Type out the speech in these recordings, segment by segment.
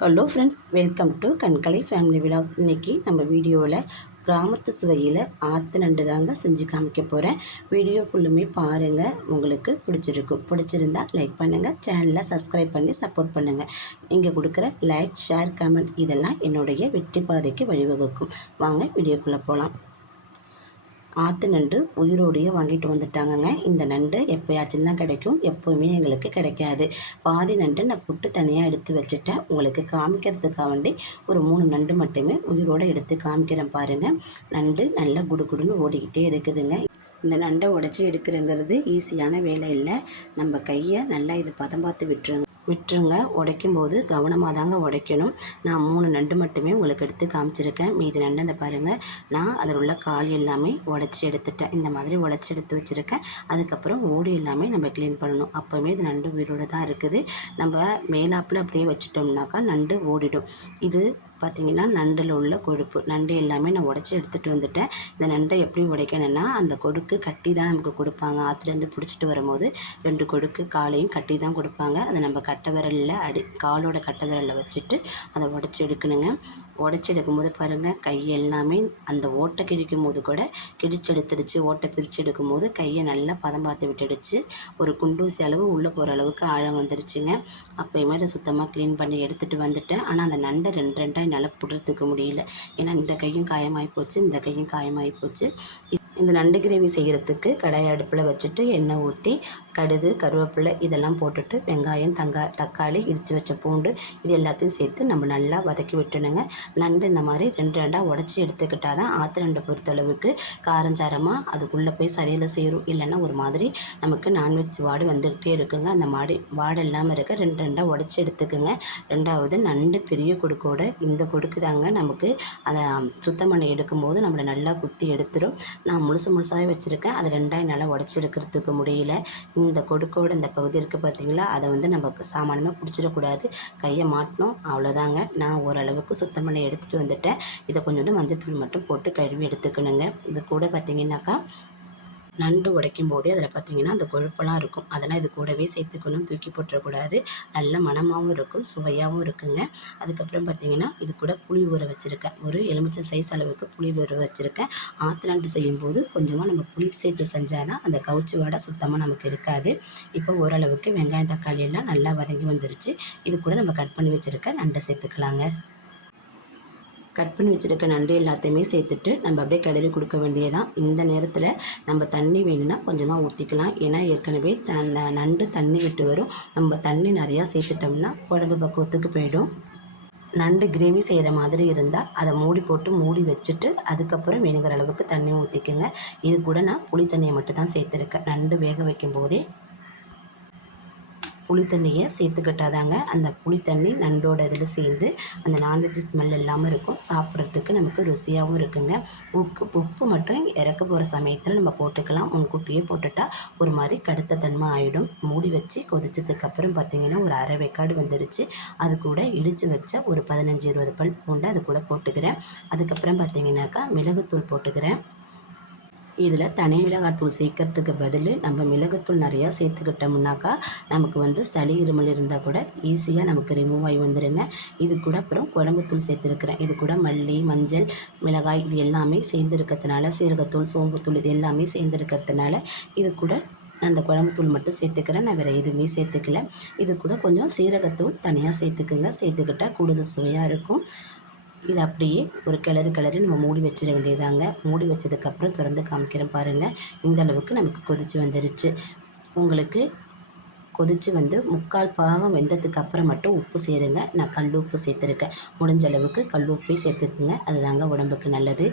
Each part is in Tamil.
ஹலோ ஃப்ரெண்ட்ஸ், வெல்கம் டு கண்கலை ஃபேமிலி விலாக். இன்றைக்கி நம்ம வீடியோவில் கிராமத்து சுவையில் ஆற்று நண்டு தாங்க செஞ்சு காமிக்க போகிறேன். வீடியோ ஃபுல்லுமே பாருங்கள், உங்களுக்கு பிடிச்சிருந்தா லைக் பண்ணுங்கள், சேனலை சப்ஸ்கிரைப் பண்ணி சப்போர்ட் பண்ணுங்கள். நீங்கள் கொடுக்குற லைக், ஷேர், கமெண்ட் இதெல்லாம் என்னுடைய வெற்றி பாதைக்கு வழிவகுக்கும். வாங்க வீடியோக்குள்ளே போகலாம். ஆற்று நண்டு உயிரோடையே வாங்கிட்டு வந்துட்டாங்கங்க. இந்த நண்டு எப்போயாச்சும் தான் கிடைக்கும், எப்போவுமே எங்களுக்கு கிடைக்காது. பாதி நண்டு நான் புட்டு தனியாக எடுத்து வச்சுட்டேன். உங்களுக்கு காமிக்கிறதுக்காக வேண்டி ஒரு 3 நண்டு மட்டுமே உயிரோடு எடுத்து காமிக்கிறேன் பாருங்கள். நண்டு நல்லா குடுகுடுன்னு ஓடிக்கிட்டே இருக்குதுங்க. இந்த நண்டை உடச்சி எடுக்கிறங்கிறது ஈஸியான வேலை இல்லை. நம்ம கையை நல்லா இது பதம் பார்த்து விட்டுருங்க. உடைக்கும் போது கவனமாக தாங்க உடைக்கணும். நான் 3 நண்டு மட்டுமே உங்களுக்கு எடுத்து காமிச்சிருக்கேன். மீதி நண்டு அந்த பாருங்கள், நான் அதில் உள்ள கால் எல்லாமே உடச்சி எடுத்துட்டேன். இந்த மாதிரி உடச்சி எடுத்து வச்சுருக்கேன். அதுக்கப்புறம் ஓடு எல்லாமே நம்ம க்ளீன் பண்ணணும். அப்போவுமே இது நண்டு உயிரோடு தான் இருக்குது. நம்ம மேலாப்பில் அப்படியே வச்சுட்டோம்னாக்கா நண்டு ஓடிடும். இது பார்த்திங்கன்னா நண்டில் உள்ள கொழுப்பு. நண்டு எல்லாமே நான் உடச்சி எடுத்துகிட்டு வந்துட்டேன். இந்த நண்டை எப்படி உடைக்கணும்னா, அந்த கொடுக்கு கட்டி தான் நமக்கு கொடுப்பாங்க. ஆற்றுலேருந்து பிடிச்சிட்டு வரும்போது 2 கொடுக்கு காலையும் கட்டி தான் கொடுப்பாங்க. அதை நம்ம கட்டை விரலில் காலோட கட்டை விரலில் வச்சுட்டு அதை உடச்சி எடுக்கணுங்க. உடச்சி எடுக்கும்போது பாருங்கள், கை எல்லாமே அந்த ஓட்டை கிழிக்கும் போது கூட கிழிச்சு எடுத்துடுச்சு. ஓட்டை பிரித்து எடுக்கும்போது கையை நல்லா பதம் பார்த்து விட்டுடுச்சு. ஒரு குண்டூசி அளவு உள்ளே போகிற அளவுக்கு ஆழம் வந்துருச்சுங்க. அப்போயுமே அதை சுத்தமாக க்ளீன் பண்ணி எடுத்துகிட்டு வந்துட்டேன். ஆனால் அந்த நண்டை 2 என்னால் புடுறதுக்கு முடியல. ஏன்னா இந்த கையும் காயமாகி போச்சு, இந்த கையும் காயமாகி போச்சு. இந்த நண்டு கிரேவி செய்கிறதுக்கு கடாய் அடுப்பில் வச்சுட்டு எண்ணெய் ஊற்றி கடுகு, கருவேப்பிலை இதெல்லாம் போட்டுட்டு வெங்காயம், தக்காளி, இடித்து வச்ச பூண்டு இது எல்லாத்தையும் சேர்த்து நம்ம நல்லா வதக்கி விட்டுணுங்க. நண்டு இந்த மாதிரி 2 உடச்சி எடுத்துக்கிட்டால் தான் ஆற்று நண்டை பொறுத்தளவுக்கு காரஞ்சாரமாக அதுக்குள்ளே போய் சரியில் சேரும். இல்லைன்னா ஒரு மாதிரி நமக்கு நான்வெஜ் வாடு வந்துக்கிட்டே இருக்குங்க. அந்த வாடு இல்லாமல் இருக்க 2 உடச்சி எடுத்துக்குங்க. 2வது நண்டு பெரிய கொடுக்கோட இந்த கொடுக்கு தாங்க நமக்கு அதை சுத்தம் பண்ணி எடுக்கும்போது நம்மளை நல்லா குத்தி எடுத்துடும். நான் முழுசாகவே வச்சுருக்கேன். அதை 2 என்னால் உடச்சி எடுக்கிறதுக்கு முடியல. இந்த கொடுக்கோட இந்த பகுதி இருக்குது பார்த்திங்களா, அதை நமக்கு சாமானமாக பிடிச்சிடக்கூடாது. கையை மாட்டினோம், அவ்வளோதாங்க. நான் ஓரளவுக்கு சுத்தம் பண்ணி எடுத்துகிட்டு வந்துட்டேன். இதை கொஞ்சோண்டு மஞ்சத்தூள் மட்டும் போட்டு கழுவி எடுத்துக்கணுங்க. இது கூட பார்த்திங்கனாக்கா நண்டு உடைக்கும் போதே அதில் பார்த்திங்கன்னா அந்த கொழுப்பெல்லாம் இருக்கும். அதெல்லாம் இது கூடவே சேர்த்துக்கணும், தூக்கி போட்டுறக்கூடாது. நல்ல மணமாகவும் இருக்கும், சுவையாகவும் இருக்குங்க. அதுக்கப்புறம் பார்த்திங்கன்னா இது கூட புளி ஊற வச்சுருக்கேன். ஒரு எலுமிச்சை சைஸ் அளவுக்கு புளி ஊற வச்சுருக்கேன். ஆற்று நண்டு செய்யும்போது கொஞ்சமாக நம்ம புளி சேர்த்து செஞ்சால் தான் அந்த கவுச்சி வாடை சுத்தமாக நமக்கு இருக்காது. இப்போ ஓரளவுக்கு வெங்காயம், தக்காளி எல்லாம் நல்லா வதங்கி வந்துருச்சு. இது கூட நம்ம கட் பண்ணி வச்சுருக்க நண்டை சேர்த்துக்கலாங்க. கட் பண்ணி வச்சுருக்க நண்டு எல்லாத்தையுமே சேர்த்துட்டு நம்ம அப்படியே கிளறி கொடுக்க வேண்டியதான். இந்த நேரத்தில் நம்ம தண்ணி வேணும்னா கொஞ்சமாக ஊற்றிக்கலாம். ஏன்னா ஏற்கனவே நண்டு தண்ணி விட்டு வரும். நம்ம தண்ணி நிறையா சேர்த்துட்டோம்னா குழம்பு பக்குவத்துக்கு போயிடும். நண்டு கிரேவி செய்கிற மாதிரி இருந்தால் அதை மூடி வச்சுட்டு அதுக்கப்புறம் வேணுங்கிற அளவுக்கு தண்ணி ஊற்றிக்குங்க. இது கூட நான் புளி தண்ணியை மட்டும் தான் சேர்த்துருக்கேன். நண்டு வேக வைக்கும் போதே புளி தண்ணியை சேர்த்துக்கிட்டாதாங்க அந்த புளி தண்ணி நண்டோட இதில் சேர்ந்து அந்த நான்வெஜ் ஸ்மெல் இல்லாமல் இருக்கும். சாப்பிட்றதுக்கு நமக்கு ருசியாகவும் இருக்குங்க. உப்பு மட்டும் இறக்க போகிற சமயத்தில் நம்ம போட்டுக்கலாம். முன்கூட்டியே போட்டுட்டா ஒரு மாதிரி கடுத்த தன்மை ஆகிடும். மூடி வச்சு கொதிச்சதுக்கப்புறம் பார்த்திங்கன்னா ஒரு அரை வேக்காடு வந்துருச்சு. அது கூட இடித்து வச்ச ஒரு 15-20 பல் பூண்டு அது கூட போட்டுக்கிறேன். அதுக்கப்புறம் பார்த்திங்கனாக்கா மிளகுத்தூள் போட்டுக்கிறேன். இதில் தனி மிளகாத்தூள் சேர்க்கறதுக்கு பதில் நம்ம மிளகுத்தூள் நிறையா சேர்த்துக்கிட்டோம்னாக்கா நமக்கு சளி இருமல் இருந்தால் கூட ஈஸியாக நமக்கு ரிமூவ் ஆகி வந்துடுங்க. இது கூட அப்புறம் குழம்புத்தூள் சேர்த்துருக்குறேன். இது கூட மல்லி, மஞ்சள், மிளகாய் இது எல்லாமே சேர்ந்துருக்கிறதுனால, சீரகத்தூள், சோம்புத்தூள் இது எல்லாமே சேர்ந்துருக்கிறதுனால இது கூட அந்த குழம்புத்தூள் மட்டும் சேர்த்துக்கிறேன். நான் வேறு எதுவுமே சேர்த்துக்கல. இது கூட கொஞ்சம் சீரகத்தூள் தனியாக சேர்த்துக்குங்க. சேர்த்துக்கிட்டால் கூடுதல் சுவையாக இருக்கும். இது அப்படியே ஒரு கிளறி நம்ம மூடி வச்சிட வேண்டியதாங்க. மூடி வச்சதுக்கப்புறம் திறந்து காமிக்கிறேன் பாருங்கள். இந்த அளவுக்கு நமக்கு கொதித்து வந்துருச்சு. உங்களுக்கு கொதித்து 3/4 பாகம் வெந்ததுக்கு அப்புறம் மட்டும் உப்பு சேருங்க. நான் கல் உப்பு சேர்த்துருக்கேன். முடிஞ்ச அளவுக்கு கல் உப்பே சேர்த்துக்குங்க. அதுதாங்க உடம்புக்கு நல்லது.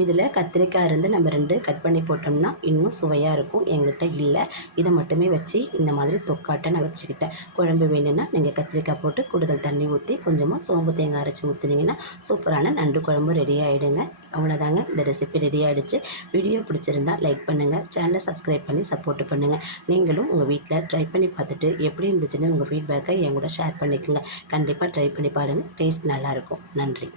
இதில் கத்திரிக்காய் இருந்து நம்ம 2 கட் பண்ணி போட்டோம்னா இன்னும் சுவையாக இருக்கும். என்கிட்ட இல்லை. இதை மட்டுமே வச்சு இந்த மாதிரி தொக்காட்டை நான் வச்சுக்கிட்டேன். குழம்பு வேணும்னா நீங்கள் கத்திரிக்காய் போட்டு கூடுதல் தண்ணி ஊற்றி கொஞ்சமாக சோம்பு தேங்காய் அரைச்சி ஊற்றுனீங்கன்னா சூப்பரான நண்டு குழம்பு ரெடி ஆகிடுங்க. அவ்வளோதாங்க, இந்த ரெசிபி ரெடி ஆகிடுச்சு. வீடியோ பிடிச்சிருந்தால் லைக் பண்ணுங்கள், சேனலை சப்ஸ்கிரைப் பண்ணி சப்போர்ட் பண்ணுங்கள். நீங்களும் உங்கள் வீட்டில் ட்ரை பண்ணி பார்த்துட்டு எப்படி இருந்துச்சுன்னு உங்கள் ஃபீட்பேக்கை என் கூட ஷேர் பண்ணிக்கோங்க. கண்டிப்பாக ட்ரை பண்ணி பாருங்கள். டேஸ்ட் நல்லாயிருக்கும். நன்றி.